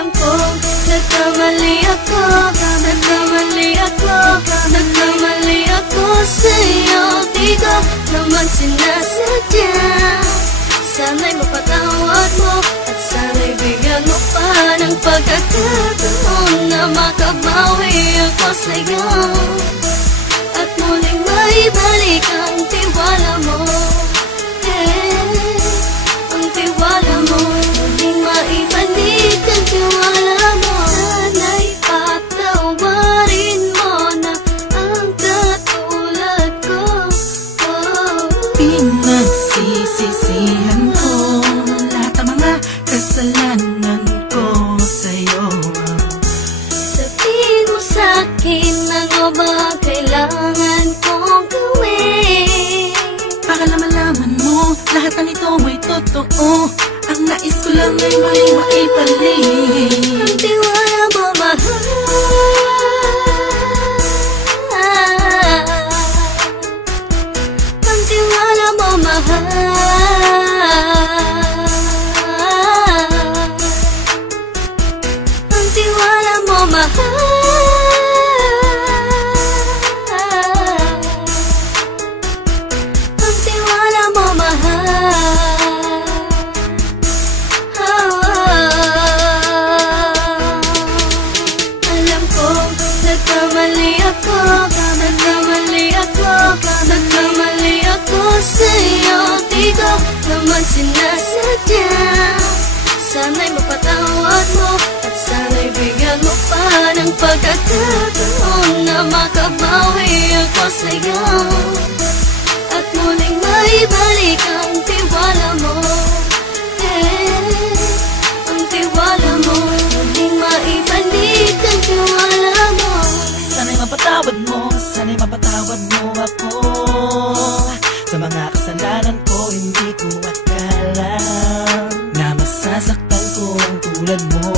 Alam kong nagkamali ako, nagkamali ako, nagkamali ako sa'yo. Di ko naman sinasadya. Sana'y mapatawad mo at sana'y bigyan mo pa ng pagkakataon na makabawi ako sa'yo at muling maibalik ang tiwala mo. Ang tiwala mo, muling maibalik ang tiwala mo. Sana'y patawarin mo na ang katulad ko. Pinagsisisihan ko lahat ng mga kasalanan ko sa'yo. Sabihin mo sa'kin ano ba kailangan kong gawin Para malaman mo lahat ng ito ay totoo. Ang nais ko lang ay muling maibalik ang tiwala mo, mahal. Ang tiwala mo, mahal. Ang tiwala mo, mahal. Ang tiwala mo, mahal. Alam kong nagkamali ako, nagkamali ako, nagkamali ako sa'yo. Di ko naman sinasadya. Sana'y mapatawad mo at sana'y bigyan mo pa ng pagkakataon na makabawi ako sa'yo at muling maibalik ang tiwala mo. Ang tiwala mo, muling maibalik ang tiwala mo. Sana'y mapatawad mo, sana'y mapatawad mo ako sa mga kasalanan ko. Hindi ko akala na masasaktan ko ang tulad mo.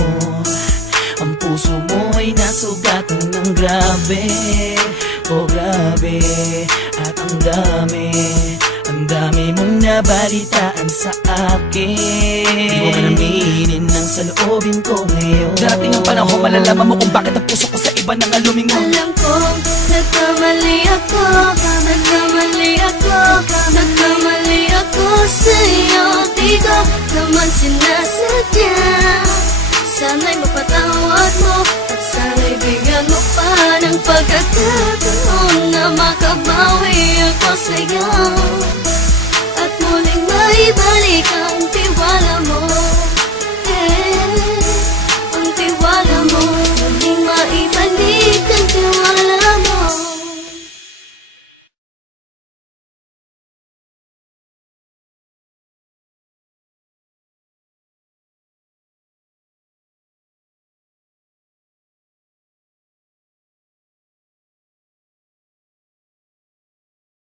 Ang puso mo ay nasugatan ng grabe, oh grabe. At ang dami mong nabalitaan sa akin. Di mo man aminin ang saloobin ko ngayon. Darating ang panahon, malalaman mo kung bakit ang puso ko sa iba nang alumingon. Alam kong nagkamali ako, nagkamali ako, nagkamali ako sa'yo. Di ko naman sinasadya. Sana'y mapatawad mo at sana'y bigyan mo pa ng pagkakataon na makabawi ako sa'yo at muling maibalik ang tiwala mo.